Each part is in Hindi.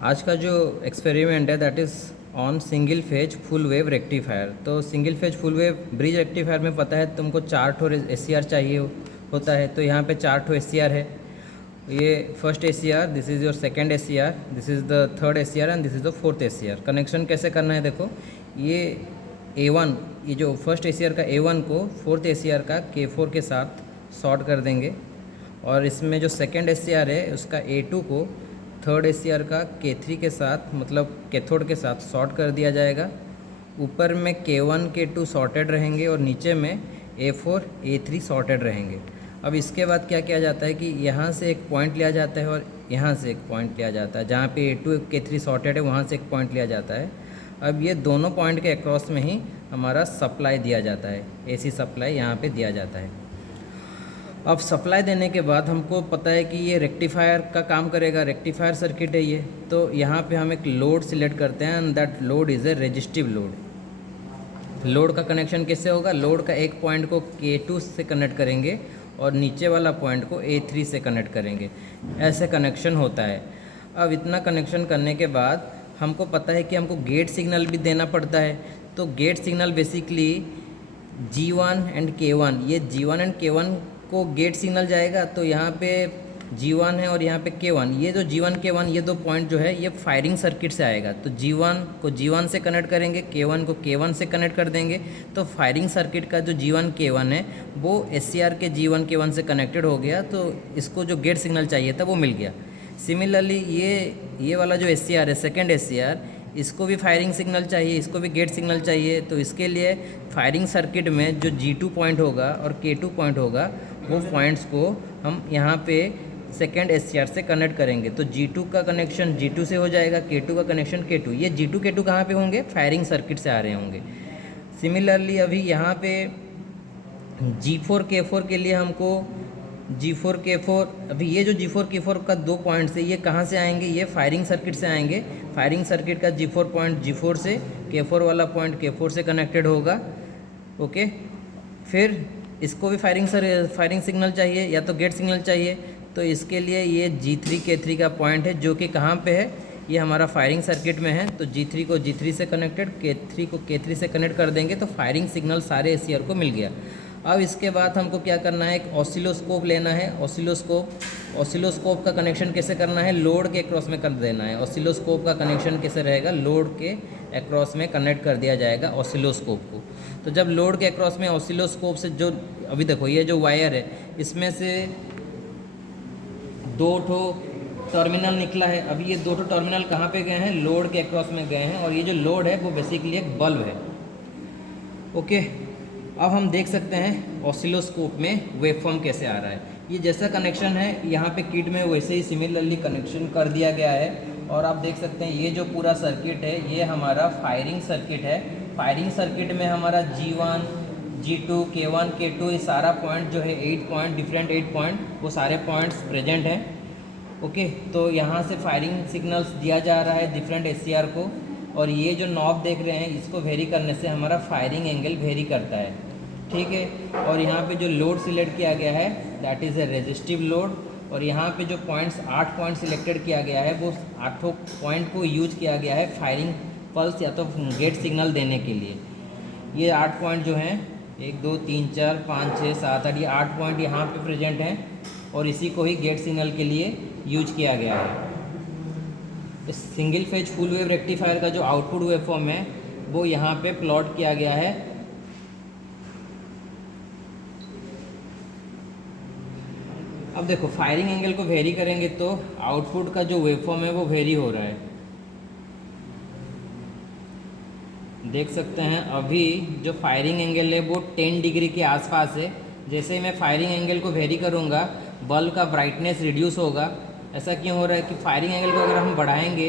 आज का जो एक्सपेरिमेंट है that is on single phase full wave rectifier. तो single phase full wave bridge rectifier में पता है तुमको 4 ठो एस चाहिए होता है। तो यहाँ पे 4 ठो एस है। ये first S this is your second S this is the third S and this is the fourth S. Connection कैसे करना है देखो, ये A1, ये जो फर्स्ट एस का A1 को फोर्थ एस का K4 के साथ शॉर्ट कर देंगे, और इसमें जो सेकेंड एस है उसका A2 को थर्ड एस का K3 के साथ मतलब कैथोड के साथ शॉर्ट कर दिया जाएगा। ऊपर में K1 K2 शॉर्टेड रहेंगे और नीचे में A4 A3 शॉर्टेड रहेंगे। अब इसके बाद क्या किया जाता है कि यहाँ से एक पॉइंट लिया जाता है और यहाँ से एक पॉइंट लिया जाता है। जहाँ पे A2 K3 शॉर्टेड है वहाँ से एक पॉइंट लिया जाता है। अब ये दोनों पॉइंट के अक्रॉस में ही हमारा सप्लाई दिया जाता है, AC सप्लाई यहाँ पे दिया जाता है। अब सप्लाई देने के बाद हमको पता है कि ये रेक्टिफायर का काम करेगा, रेक्टिफायर सर्किट है ये। तो यहाँ पे हम एक लोड सिलेक्ट करते हैं and that load is a resistive load. Load का कनेक्शन कैसे होगा, लोड का एक पॉइंट को K2 से कनेक्ट करेंगे और नीचे वाला पॉइंट को A3 से कनेक्ट करेंगे, ऐसे कनेक्शन होता है। अब इतना कनेक्शन करने के बाद हमको पता है कि हमको गेट सिग्नल भी देना पड़ता है। तो gate signal basically G1 and K1, ये G1 एंड K1 को गेट सिग्नल जाएगा। तो यहाँ पे G1 है और यहाँ पे K1, ये जो G1 K1 ये दो पॉइंट जो है ये फायरिंग सर्किट से आएगा। तो G1 को G1 से कनेक्ट करेंगे, K1 को K1 से कनेक्ट कर देंगे। तो फायरिंग सर्किट का जो G1 K1 है वो SCR के G1 K1 से कनेक्टेड हो गया। तो इसको जो गेट सिग्नल चाहिए था वो मिल गया। सिमिलरली ये वाला जो SCR है, सेकेंड SCR, इसको भी फायरिंग सिग्नल चाहिए, इसको भी गेट सिग्नल चाहिए। तो इसके लिए फायरिंग सर्किट में जो G2 पॉइंट होगा और K2 पॉइंट होगा वो पॉइंट्स को हम यहाँ पे सेकेंड SCR से कनेक्ट करेंगे। तो G2 का कनेक्शन G2 से हो जाएगा, K2 का कनेक्शन K2। ये G2 K2 कहाँ पे होंगे, फायरिंग सर्किट से आ रहे होंगे। सिमिलरली अभी यहाँ पे G4 K4 के लिए हमको G4 K4, अभी ये जो G4 K4 का दो पॉइंट्स है ये कहाँ से आएंगे, ये फायरिंग सर्किट से आएंगे। फायरिंग सर्किट का G4 पॉइंट G4 से, K4 वाला पॉइंट K4 से कनेक्टेड होगा। ओके, फिर इसको भी फायरिंग सिग्नल चाहिए या तो गेट सिग्नल चाहिए। तो इसके लिए ये G3 K3 का पॉइंट है जो कि कहाँ पे है, ये हमारा फायरिंग सर्किट में है। तो G3 को G3 से कनेक्टेड, K3 को K3 से कनेक्ट कर देंगे तो फायरिंग सिग्नल सारे SCR को मिल गया। अब इसके बाद हमको क्या करना है, एक ऑसिलोस्कोप लेना है। ऑसिलोस्कोप का कनेक्शन कैसे करना है, लोड के अक्रॉस में कर देना है। ऑसिलोस्कोप का कनेक्शन कैसे रहेगा, लोड के अक्रॉस में कनेक्ट कर दिया जाएगा ऑसिलोस्कोप को। तो जब लोड के अक्रॉस में ऑसिलोस्कोप से जो, अभी देखो ये जो वायर है इसमें से दो ठो टर्मिनल निकला है। अभी ये दो ठो टर्मिनल कहाँ पे गए हैं, लोड के अक्रॉस में गए हैं। और ये जो लोड है वो बेसिकली एक बल्ब है। ओके, अब हम देख सकते हैं ऑसिलोस्कोप में वेवफॉर्म कैसे आ रहा है। ये जैसा कनेक्शन है यहाँ पे किट में वैसे ही सिमिलरली कनेक्शन कर दिया गया है। और आप देख सकते हैं ये जो पूरा सर्किट है ये हमारा फायरिंग सर्किट है। फायरिंग सर्किट में हमारा G1 G2 K1 K2 ये सारा पॉइंट जो है 8 पॉइंट, डिफरेंट 8 पॉइंट, वो सारे पॉइंट्स प्रेजेंट हैं। ओके, तो यहाँ से फायरिंग सिग्नल्स दिया जा रहा है डिफरेंट SCR को। और ये जो नॉब देख रहे हैं इसको वेरी करने से हमारा फायरिंग एंगल वेरी करता है, ठीक है। और यहाँ पे जो लोड सिलेक्ट किया गया है that is a resistive load. और यहाँ पे जो पॉइंट्स 8 पॉइंट सिलेक्टेड किया गया है वो 8 पॉइंट को यूज किया गया है फायरिंग पल्स या तो गेट सिग्नल देने के लिए। ये 8 पॉइंट जो हैं 1 2 3 4 5 6 7 8, ये 8 पॉइंट यहाँ पे प्रेजेंट हैं और इसी को ही गेट सिग्नल के लिए यूज किया गया है। इस single phase full wave rectifier का जो आउटपुट वेवफॉर्म है वो यहाँ पे प्लॉट किया गया है। अब देखो फायरिंग एंगल को वेरी करेंगे तो आउटपुट का जो वेवफॉर्म है वो वेरी हो रहा है। देख सकते हैं अभी जो फायरिंग एंगल है वो 10 डिग्री के आसपास है। जैसे ही मैं फायरिंग एंगल को वेरी करूँगा बल्ब का ब्राइटनेस रिड्यूस होगा। ऐसा क्यों हो रहा है कि फायरिंग एंगल को अगर हम बढ़ाएंगे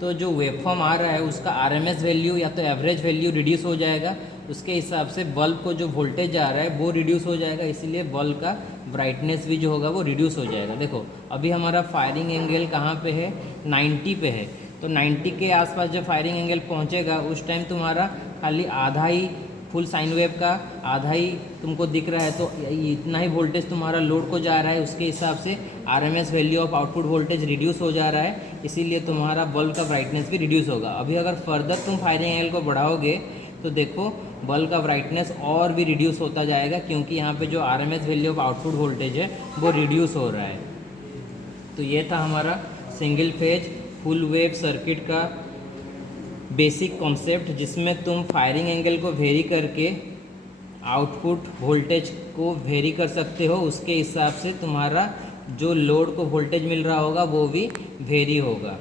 तो जो वेवफॉर्म आ रहा है उसका RMS वैल्यू या तो एवरेज वैल्यू रिड्यूस हो जाएगा। उसके हिसाब से बल्ब को जो वोल्टेज आ रहा है वो रिड्यूस हो जाएगा, इसीलिए बल्ब का ब्राइटनेस भी जो होगा वो रिड्यूस हो जाएगा। देखो अभी हमारा फायरिंग एंगल कहाँ पे है, 90 पे है। तो 90 के आसपास जब फायरिंग एंगल पहुँचेगा उस टाइम तुम्हारा खाली आधा ही फुल साइन वेव का आधा ही तुमको दिख रहा है, तो इतना ही वोल्टेज तुम्हारा लोड को जा रहा है, उसके हिसाब से RMS value of output voltage reduce हो जा रहा है, इसीलिए तुम्हारा बल्ब का ब्राइटनेस भी रिड्यूस होगा। अभी अगर फर्दर तुम फायरिंग एंगल को बढ़ाओगे तो देखो बल्ब का ब्राइटनेस और भी रिड्यूस होता जाएगा, क्योंकि यहाँ पे जो RMS value of output voltage है वो रिड्यूस हो रहा है। तो ये था हमारा single phase full wave circuit का बेसिक कॉन्सेप्ट, जिसमें तुम फायरिंग एंगल को वेरी करके आउटपुट वोल्टेज को वेरी कर सकते हो, उसके हिसाब से तुम्हारा जो लोड को वोल्टेज मिल रहा होगा वो भी वेरी होगा।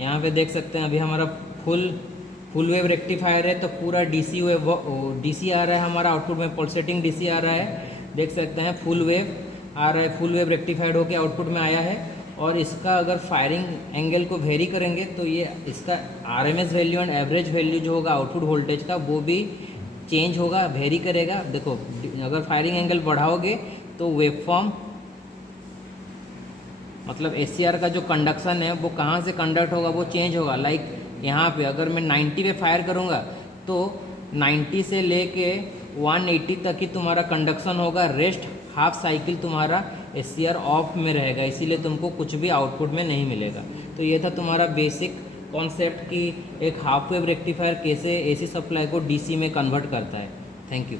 यहाँ पे देख सकते हैं अभी हमारा फुल वेव रेक्टिफायर है, तो पूरा डीसी आ रहा है हमारा आउटपुट में, पल्सेटिंग डीसी आ रहा है, देख सकते हैं फुल वेव आ रहा है, फुल वेव रेक्टिफाइड होकर आउटपुट में आया है। और इसका अगर फायरिंग एंगल को वेरी करेंगे तो ये इसका RMS value and average value जो होगा आउटपुट वोल्टेज का वो भी चेंज होगा, वेरी करेगा। देखो अगर फायरिंग एंगल बढ़ाओगे तो वेवफॉर्म मतलब एसीआर का जो कंडक्शन है वो कहाँ से कंडक्ट होगा, वो चेंज होगा। लाइक यहाँ पे अगर मैं 90 पे फायर करूँगा तो 90 से लेके 180 तक ही तुम्हारा कंडक्शन होगा, रेस्ट हाफ साइकिल तुम्हारा एसीआर ऑफ में रहेगा, इसीलिए तुमको कुछ भी आउटपुट में नहीं मिलेगा। तो ये था तुम्हारा बेसिक कॉन्सेप्ट कि एक हाफ वेव रेक्टिफायर कैसे एसी सप्लाई को डीसी में कन्वर्ट करता है। Thank you.